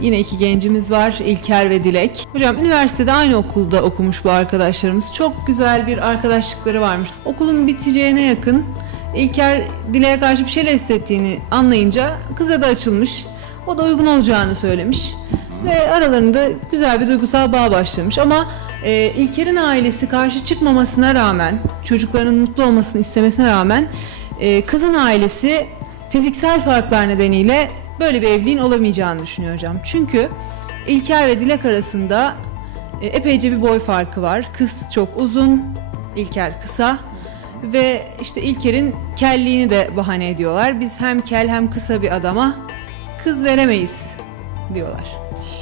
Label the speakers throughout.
Speaker 1: Yine iki gencimiz var İlker ve Dilek. Hocam üniversitede aynı okulda okumuş bu arkadaşlarımız. Çok güzel bir arkadaşlıkları varmış. Okulun biteceğine yakın İlker Dilek'e karşı bir şeyler hissettiğini anlayınca kıza da açılmış. O da uygun olacağını söylemiş. Ve aralarında güzel bir duygusal bağ başlamış. Ama e, İlker'in ailesi karşı çıkmamasına rağmen, çocuklarının mutlu olmasını istemesine rağmen e, kızın ailesi fiziksel farklar nedeniyle böyle bir evliliğin olamayacağını düşünüyor hocam. Çünkü İlker ve Dilek arasında e, epeyce bir boy farkı var. Kız çok uzun, İlker kısa ve işte İlker'in kelliğini de bahane ediyorlar. Biz hem kel hem kısa bir adama kız veremeyiz diyorlar.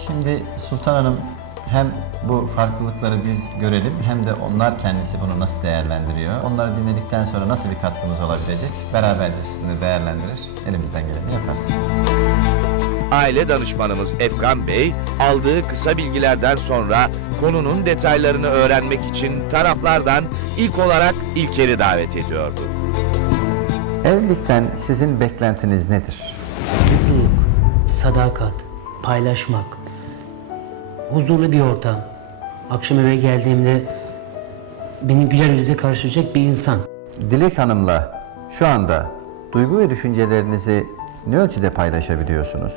Speaker 2: Şimdi Sultan Hanım hem bu farklılıkları biz görelim hem de onlar kendisi bunu nasıl değerlendiriyor. Onları dinledikten sonra nasıl bir katkımız olabilecek beraberce sizinle değerlendirir. Elimizden geleni yaparız.
Speaker 3: Aile danışmanımız Efkan Bey aldığı kısa bilgilerden sonra konunun detaylarını öğrenmek için taraflardan ilk olarak İlker'i davet ediyordu.
Speaker 2: Evlilikten sizin beklentiniz nedir?
Speaker 4: mutluluk, sadakat, paylaşmak, huzurlu bir ortam. Akşam eve geldiğimde beni güler yüzle karşılayacak bir insan.
Speaker 2: Dilek Hanım'la şu anda duygu ve düşüncelerinizi ne ölçüde paylaşabiliyorsunuz?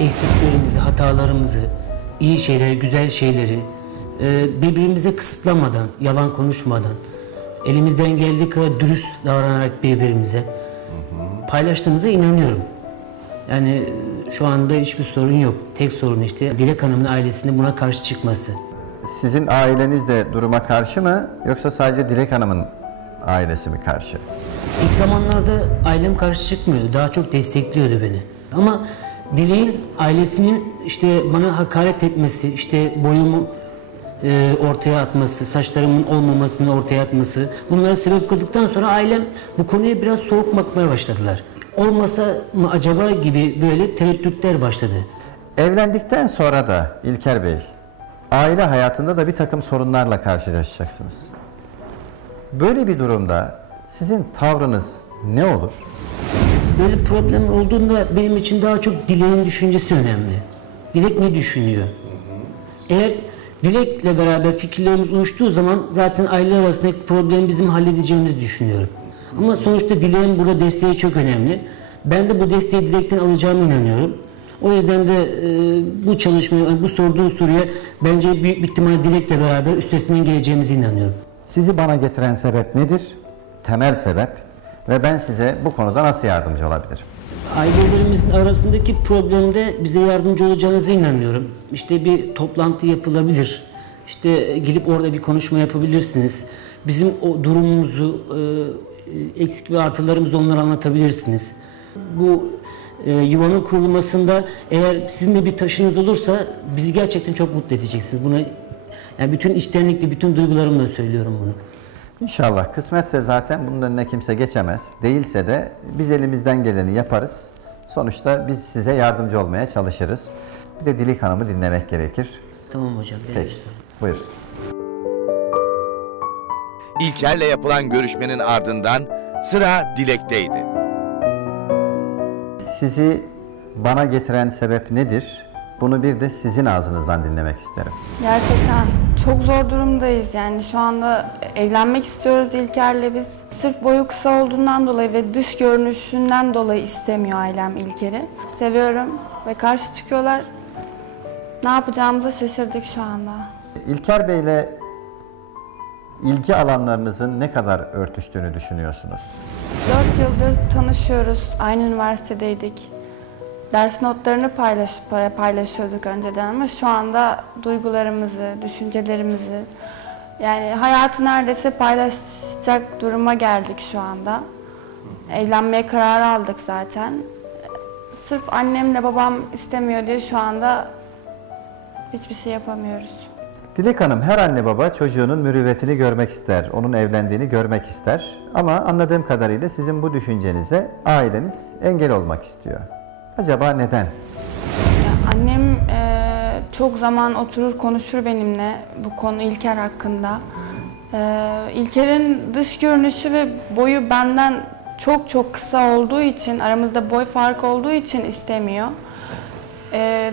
Speaker 4: Eksiklerimizi, hatalarımızı, iyi şeyleri, güzel şeyleri e, birbirimize kısıtlamadan, yalan konuşmadan, elimizden geldiği kadar dürüst davranarak birbirimize paylaştığımıza inanıyorum. Yani e, şu anda hiçbir sorun yok. Tek sorun işte Dilek Hanım'ın ailesinin buna karşı çıkması.
Speaker 2: Sizin aileniz de duruma karşı mı yoksa sadece Dilek Hanım'ın ailesi mi karşı?
Speaker 4: İlk zamanlarda ailem karşı çıkmıyordu. Daha çok destekliyordu beni. Ama Dilek'in ailesinin işte bana hakaret etmesi, işte boyumu e, ortaya atması, saçlarımın olmamasını ortaya atması bunları sebep kıldıktan sonra ailem bu konuya biraz soğuk bakmaya başladılar. Olmasa mı acaba gibi böyle tereddütler başladı.
Speaker 2: Evlendikten sonra da İlker Bey, aile hayatında da bir takım sorunlarla karşılaşacaksınız. Böyle bir durumda sizin tavrınız ne olur?
Speaker 4: Böyle problem olduğunda benim için daha çok Dilek'in düşüncesi önemli. Dilek ne düşünüyor? Eğer Dilek'le beraber fikirlerimiz uyuştuğu zaman zaten aile arasındaki problemi bizim halledeceğimizi düşünüyorum. Ama sonuçta Dilek'in burada desteği çok önemli. Ben de bu desteği Dilek'ten alacağımı inanıyorum. O yüzden de e, bu çalışmaya, bu sorduğun soruya bence büyük bir ihtimal Dilek'le beraber üstesinden geleceğimize inanıyorum.
Speaker 2: Sizi bana getiren sebep nedir? Temel sebep ve ben size bu konuda nasıl yardımcı olabilirim?
Speaker 4: Ailelerimizin arasındaki problemde bize yardımcı olacağınıza inanıyorum. İşte bir toplantı yapılabilir. İşte gelip orada bir konuşma yapabilirsiniz. Bizim o durumumuzu, e, eksik ve artılarımızı onlara anlatabilirsiniz. Bu e, yuvanın kurulmasında eğer sizin de bir taşınız olursa bizi gerçekten çok mutlu edeceksiniz. Buna yani bütün içtenlikle, bütün duygularımla söylüyorum bunu.
Speaker 2: İnşallah kısmetse zaten bunun önüne kimse geçemez. Değilse de biz elimizden geleni yaparız. Sonuçta biz size yardımcı olmaya çalışırız. Bir de Dilek Hanım'ı dinlemek gerekir.
Speaker 4: Tamam hocam.
Speaker 2: Peki. Buyur.
Speaker 3: İlker'le yapılan görüşmenin ardından sıra Dilek'teydi.
Speaker 2: Sizi bana getiren sebep nedir? Bunu bir de sizin ağzınızdan dinlemek isterim.
Speaker 5: Gerçekten çok zor durumdayız yani şu anda evlenmek istiyoruz İlker'le biz. Sırf boyu kısa olduğundan dolayı ve dış görünüşünden dolayı istemiyor ailem İlker'i. Seviyorum ve karşı çıkıyorlar. Ne yapacağımızı şaşırdık şu anda.
Speaker 2: İlker Bey'le ilgi alanlarınızın ne kadar örtüştüğünü düşünüyorsunuz?
Speaker 5: 4 yıldır tanışıyoruz, aynı üniversitedeydik. Ders notlarını paylaş, paylaşıyorduk önceden ama şu anda duygularımızı, düşüncelerimizi yani hayatı neredeyse paylaşacak duruma geldik şu anda. Evlenmeye karar aldık zaten. Sırf annemle babam istemiyor diye şu anda hiçbir şey yapamıyoruz.
Speaker 2: Dilek Hanım her anne baba çocuğunun mürüvvetini görmek ister, onun evlendiğini görmek ister. Ama anladığım kadarıyla sizin bu düşüncenize aileniz engel olmak istiyor. Acaba neden?
Speaker 5: Annem e, çok zaman oturur konuşur benimle bu konu İlker hakkında. E, İlker'in dış görünüşü ve boyu benden çok çok kısa olduğu için, aramızda boy farkı olduğu için istemiyor. Ee,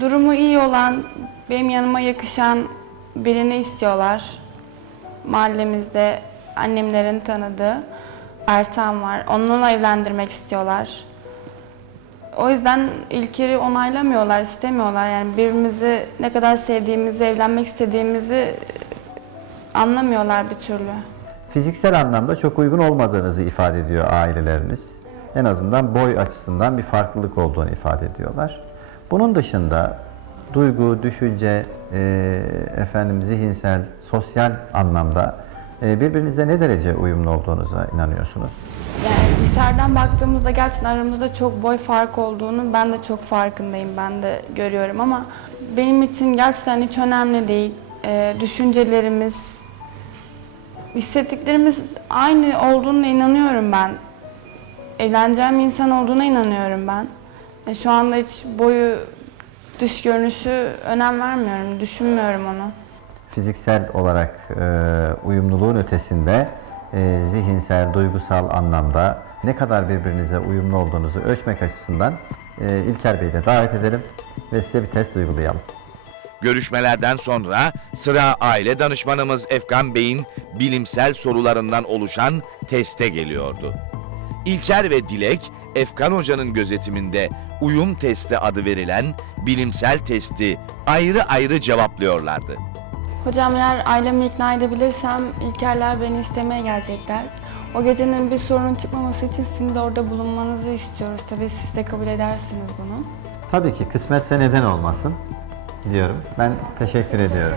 Speaker 5: durumu iyi olan, benim yanıma yakışan birini istiyorlar. Mahallemizde annemlerin tanıdığı Ertan var. Onunla evlendirmek istiyorlar. O yüzden İlker'i onaylamıyorlar, istemiyorlar. Yani birbirimizi ne kadar sevdiğimizi, evlenmek istediğimizi anlamıyorlar bir türlü.
Speaker 2: Fiziksel anlamda çok uygun olmadığınızı ifade ediyor aileleriniz. En azından boy açısından bir farklılık olduğunu ifade ediyorlar. Bunun dışında duygu, düşünce, e, efendim zihinsel, sosyal anlamda birbirinize ne derece uyumlu olduğunuza inanıyorsunuz?
Speaker 5: Yani dışarıdan baktığımızda gerçekten aramızda çok boy farkı olduğunu ben de çok farkındayım, ben de görüyorum ama benim için gerçekten hiç önemli değil. Ee, düşüncelerimiz, hissettiklerimiz aynı olduğuna inanıyorum ben. Evleneceğim insan olduğuna inanıyorum ben. E, şu anda hiç boyu, dış görünüşü önem vermiyorum, düşünmüyorum onu.
Speaker 2: Fiziksel olarak e, uyumluluğun ötesinde e, zihinsel, duygusal anlamda ne kadar birbirinize uyumlu olduğunuzu ölçmek açısından e, İlker Bey'i de davet edelim ve size bir test uygulayalım.
Speaker 3: Görüşmelerden sonra sıra aile danışmanımız Efkan Bey'in bilimsel sorularından oluşan teste geliyordu. İlker ve Dilek, Efkan Hoca'nın gözetiminde uyum testi adı verilen bilimsel testi ayrı ayrı cevaplıyorlardı.
Speaker 5: Hocam eğer ailemi ikna edebilirsem İlkerler beni istemeye gelecekler. O gecenin bir sorun çıkmaması için sizin de orada bulunmanızı istiyoruz. Tabii siz de kabul edersiniz bunu.
Speaker 2: Tabii ki kısmetse neden olmasın diyorum. Ben teşekkür ediyorum.